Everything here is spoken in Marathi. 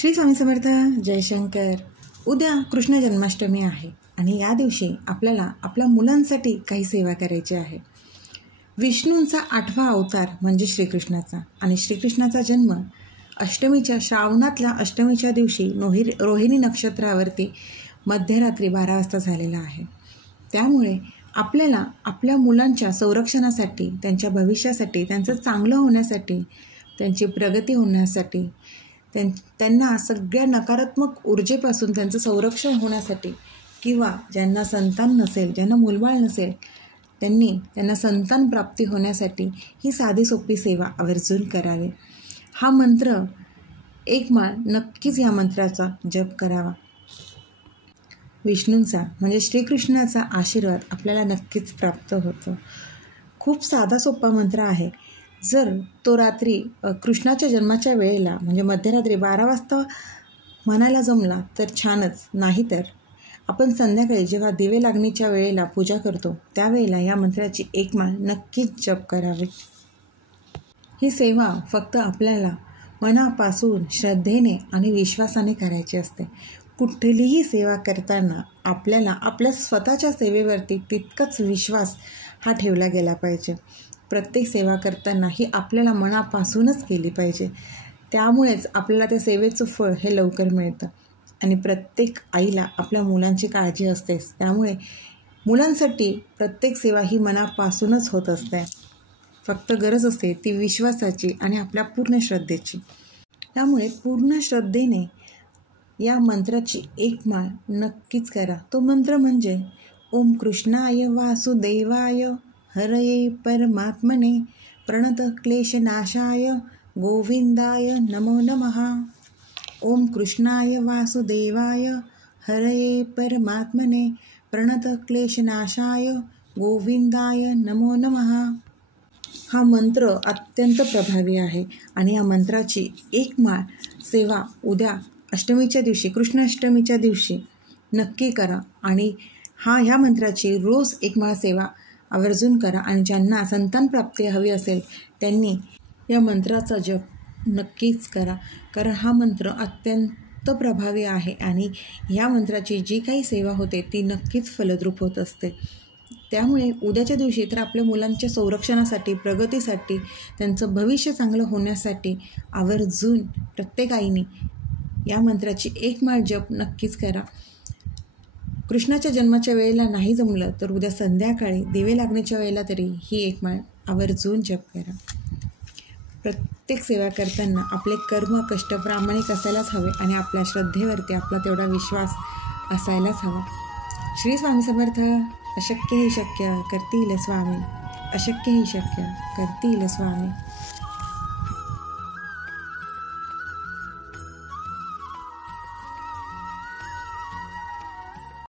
श्री स्वामी समर्थ. जयशंकर. उद्या कृष्ण जन्माष्टमी आहे आणि या दिवशी आपल्याला आपल्या मुलांसाठी काही सेवा करायची आहे. विष्णूंचा 8वा अवतार म्हणजे श्रीकृष्णाचा आणि श्रीकृष्णाचा जन्म श्रावणातल्या अष्टमीच्या दिवशी रोहिणी नक्षत्रावरती मध्यरात्री 12 वाजता झालेला आहे. त्यामुळे आपल्याला आपल्या मुलांच्या संरक्षणासाठी, त्यांच्या भविष्यासाठी, त्यांचं चांगलं होण्यासाठी, त्यांची प्रगती होण्यासाठी, त्यांना सगळ्या नकारात्मक ऊर्जेपासून त्यांचं संरक्षण होण्यासाठी किंवा ज्यांना संतान नसेल, ज्यांना मुलबाळ नसेल, त्यांना संतान प्राप्ती होण्यासाठी ही साधी सोपी सेवा आवर्जून करावी. हा मंत्र एक माळ नक्कीच या मंत्राचा जप करावा. विष्णूंचा म्हणजे श्रीकृष्णाचा आशीर्वाद आपल्याला नक्कीच प्राप्त होतो. खूप साधा सोपा मंत्र आहे. जर तो रात्री कृष्णाच्या जन्माच्या वेळेला म्हणजे मध्यरात्री 12 वाजता म्हणायला जमला तर छानच. नाहीतर आपण संध्याकाळी जेव्हा दिवे लागणीच्या वेळेला पूजा करतो त्यावेळेला या मंत्राची एक माळ नक्कीच जप करावी. ही सेवा फक्त आपल्याला मनापासून श्रद्धेने आणि विश्वासाने करायची असते. कुठलीही सेवा करताना आपल्याला आपल्या स्वतःच्या सेवेवरती तितकाच विश्वास हा ठेवला गेला पाहिजे. प्रत्येक सेवा करताना ही आपल्याला मनापासूनच केली पाहिजे. त्यामुळेच आपल्याला त्या सेवेचं फळ हे लवकर मिळतं. आणि प्रत्येक आईला आपल्या मुलांची काळजी असतेच. त्यामुळे मुलांसाठी प्रत्येक सेवा ही मनापासूनच होत असते. फक्त गरज असते ती विश्वासाची आणि आपल्या पूर्ण श्रद्धेची. त्यामुळे पूर्ण श्रद्धेने या मंत्राची एक माळ नक्कीच करा. तो मंत्र म्हणजे ओम कृष्णाय वासुदेवाय हरये परमात्मने प्रणतक्लेशनाशाय गोविंदाय नमो नमः. ओम कृष्णाय वासुदेवाय हरये परमात्मने प्रणतक्लेशनाशाय गोविंदाय नमो नमः. हा मंत्र अत्यंत प्रभावी आहे आणि या मंत्राची एक माळ सेवा उद्या अष्टमीच्या दिवशी, कृष्ण अष्टमीच्या दिवशी नक्की करा. आणि ह्या मंत्राची रोज एक माळ सेवा आवर्जून करा. आणि ज्यांना संतान प्राप्ती हवी असेल त्यांनी या मंत्राचा जप नक्कीच करा. कारण हा मंत्र अत्यंत प्रभावी आहे आणि ह्या मंत्राची जी काही सेवा होते ती नक्कीच फलद्रूप होत असते. त्यामुळे उद्याच्या दिवशी तर आपल्या मुलांच्या संरक्षणासाठी, प्रगतीसाठी, त्यांचं भविष्य चांगलं होण्यासाठी आवर्जून प्रत्येक आईने या मंत्राची एक माळ जप नक्कीच करा. कृष्णाच्या जन्माच्या वेळेला नाही जमलं तर उद्या संध्याकाळी दिवे लागण्याच्या वेळेला तरी ही एक माळ आवर्जून जप करा. प्रत्येक सेवा करताना आपले कर्म, कष्ट प्रामाणिक असायलाच हवे आणि आपल्या श्रद्धेवरती आपला तेवढा विश्वास असायलाच हवा. श्री स्वामी समर्थ. अशक्य ही शक्य करतील स्वामी, अशक्य ही शक्य करतील स्वामी.